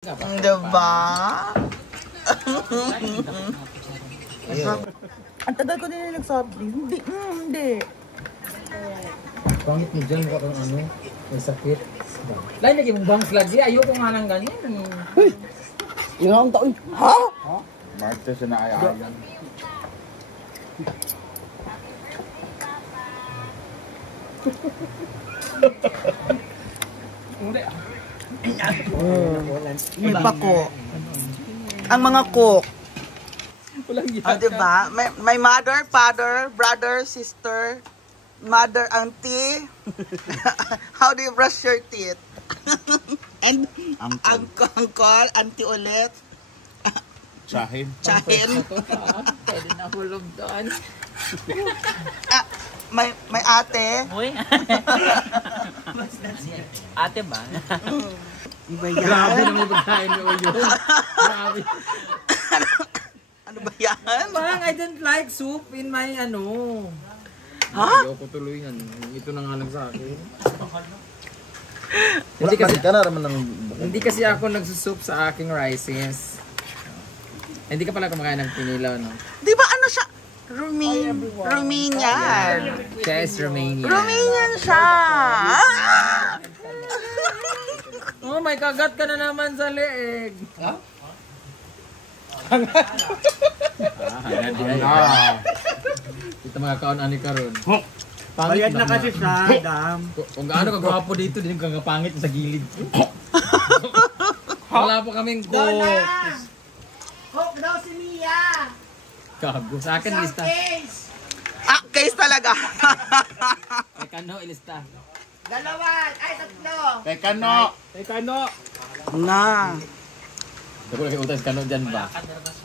Diba? Ang tagal ko din nagsabi. Hindi. Pangit mo dyan, mukha kang ano, may sakit. Lain lagi mong bangs lagi, ayoko nga ng ganyan. Uy! Ilang taon? Ha? Martes na ayayan. May pako. Ang mga cook. Diba? May mother, father, brother, sister, mother, auntie. How do you brush your teeth? And uncle, auntie ulit. Tsahin. Pwede na hulog doon. May ate. Uy. Ate ba? Iba yan. Grabe naman pagkain mo yun. Grabe. Ano ba yan? Parang I don't like soup in my ano. Ha? Ayoko tuloy yan. Ito na nga lang sa akin. Hindi kasi ako nagsusoup sa aking rices. Hindi ka pala kumakain ng pinilaw, no? Di ba ano siya? Romanian. Yes, Romania. Romanian siya. Oh, may kagat ka na naman sa leeg. Ha? Ito mga kaon-ani ka ron. Bayad na kasi siya, dam. Kung gaano kagwapo dito, din kang kapangit sa gilid. Wala pa kaming cook. Hope daw si Mia. Kago. Sa akin, lista. Case talaga. Kay Kano, ilista. Dalawan. Ay, tatlo. Kay Kano. Kay Kano. Na. Hindi ko lagi utas Kano dyan ba?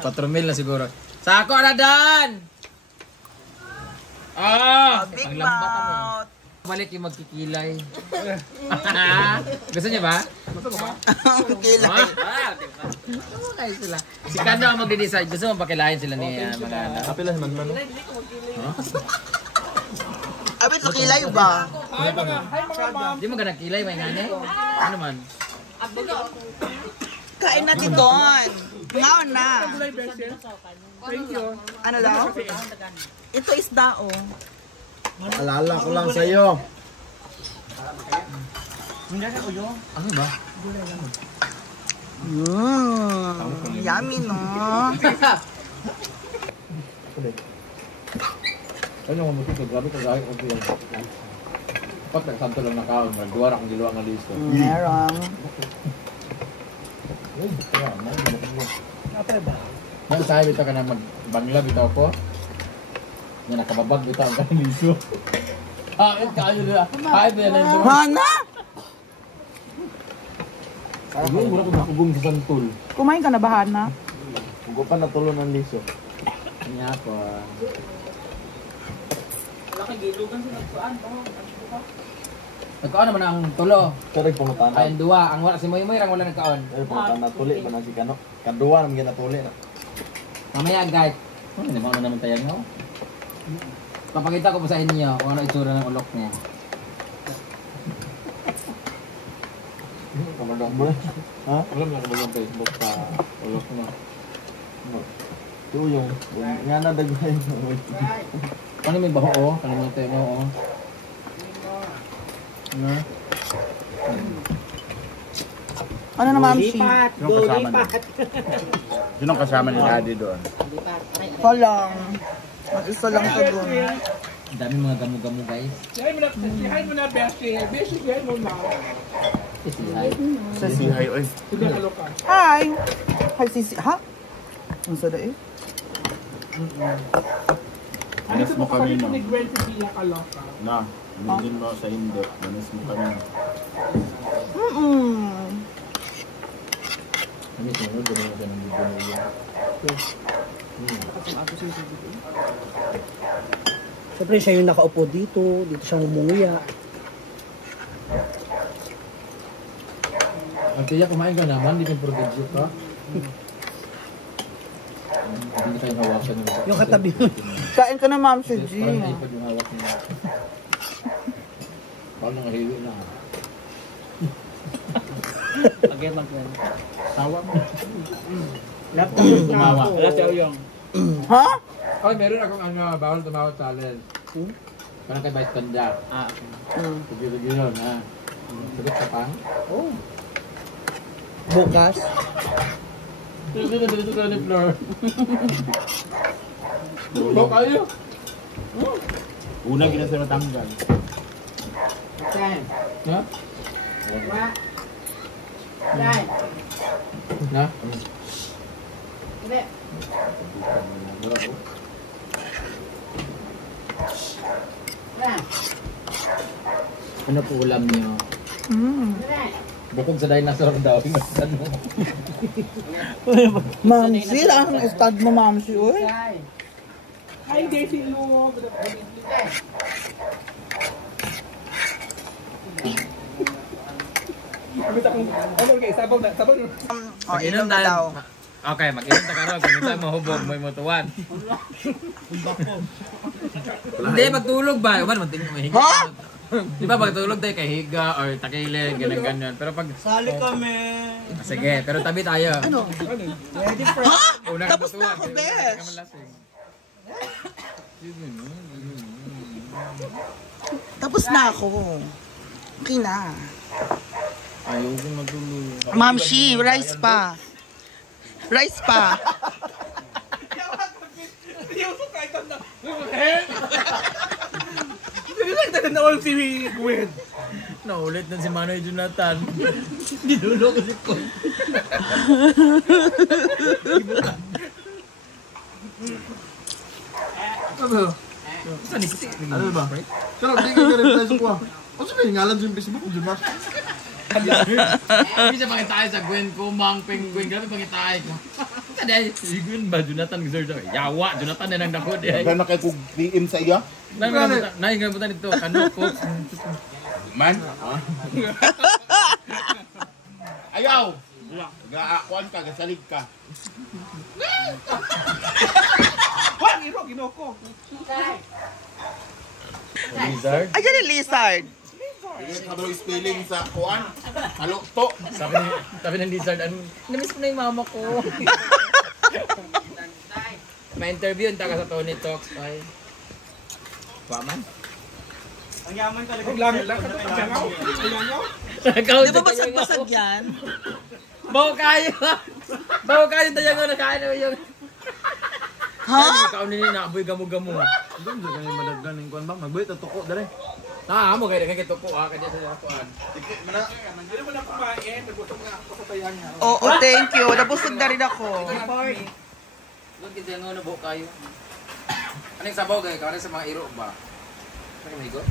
4,000 na siguro. Sako na dan! Big Ang lambat ako. mouth. Balik yung magkikilay. Gusto niya ba? Kilay. Okay sila. Si Kano ang magde-decide. Gusto mo pakilayan sila ni Manana? Kapila si Manman. Abit mo kilay ba? Hindi mo ganang kilay, may ngani? Ano man? Kain natin doon. Ngaon na. Thank you. Ano daw? Ito isda oh. Alala ko lang sa'yo. Ano ba? Yummy no. Ano mo ito? Grabe ka gaya ko yan. Dapat nagsanto lang na kaon. Magduwar akong giluwa ng listo. Meron. Nang sabi ito ka na magbanglab ito ako. Nga nakababag ito ang kanang liso. Kahit kayo nila. Kahit nila yung Hana? Siguro mura kung nakugong sa santol. Kumain ka na ba, Hana? Huwag pa natulo ng liso. Kanya ako. Nagkaon naman ang tulo. Pero yung pangutanan. Ayun duwa. Ang wala si Moy Moy rang wala nagkaon. Pero yung pangutanan tuli ba na si Kano? Kaduwa naman yan natuli na. Mamaya guys. Ano naman tayang no? Papakita ko po sa inyo kung ano itsura ng ulok niya. Kamadang mo. Ha? Alam na kung Facebook sa ulok niya. Ito yung. Nga na dagway. Ano may baho oh? Kalimutan mo oh. Ano? Ano na, Ma'am Shi? Sino kasama ni Daddy doon? Walang. Mag-isa lang ito doon. Ang dami mga gamo-gamo guys. Sihay mo na, Beshi. Beshi, sihay mo na. Hi. Si Hay, oy. Sige, kaloka. Hi! Hi, Sisi. Ha? Ang sada eh. Manas mo kami no. Ni Gwen si Mia kaloka. Na. Aminin mo sa hindi. Manas mo kami no. Ano sunod? Ganun ka ng bibigyan niya. Siyempre siya yung nakaupo dito siya humunguya. Ang tiyak kumain ka naman, di kang providyo ka. Hindi kayo hawakan Yung katabi. Kain ka na, Ma'am Shi G. Parang iPad yung hawak niya. Parang nangahilo na. Okay, mag-yan. Tawa mo. Laptop na Tumawa. ako. Wala siya yung. Ha? Ay, meron akong bawal tumawa challenge. Parang kay Vice Ganda. Okay. Sige yun, ha? Sagot ka pa? Oh. Bukas. Dito ka ni Flor. Bok kayo. Una ginasa matanggal. Ha? Na? Ano po ulam niyo? Bukog sa dinosaur daw. Ano? Mamsi, ang stud mo, Mamsi, uy. Hi, Daisy Lou. Kumita kong, ano, okay, sabaw na. Mag-inom tayo. Okay, mag-inom tayo karon. Kumita mahubog, may mutuan. Hindi, pagtulog ba? Uban, matingin mo higa. Ha? Di ba pagtulog tayo kay higa or takilid, ganyan-ganyan. Pero pag... Sali kami. Sige, pero tabi tayo. Ano? Ha? Una Tapos kang na ako, tutuan, besh. ka malasing. Tapos na ako. Okay na. Ayaw ko matulog. Mamsi, rice pa. Rice pa. Hindi lang tayo na all si Gwen. Naulit na si Manoy Jonathan. Dinulo ko si Kon. Ano ba? Pero di ka reply sa kuha. Ano sabi ngalan sa Facebook mo mas? Hindi siya pangitay sa Gwen ko, Mang Penguin. Grabe pangitay ko. Kada si Gwen ba, Jonathan Gizard daw. Yawa, Jonathan na nang dako di ay. Kaya na kay kog DM sa iya. Nay, ngayon dito. Ano po? Man. Ayaw. Gaakuan ka, gasalig ka. Wag, ginoko. Lizard? Ayan yung lizard. Hindi ka daw spelling sa kuan. Halukto. Sabi ng Lizard, namiss ko na yung mama ko. May interview yung taga sa Tony Talks. Ay. Waman? Ang langit lang. Ayaw. Di ba basag-basag yan? Bawa kayo! Bawa kayo tayo ko nakain na yung... Ha? Ikaw nini na aboy gamo-gamo. Doon sa kanil madagdan ng kuan ba? Magbayad at tuko dali. Mo kayo kay tuko kanya sa kuan. Hindi mo na kumain. Nagutom na ako sa tayang niya. Oo, thank you. Nabusog na rin ako. Doon kita nga na buo kayo. Anong sabaw kayo? Kanin sa mga iro ba? Ano may go?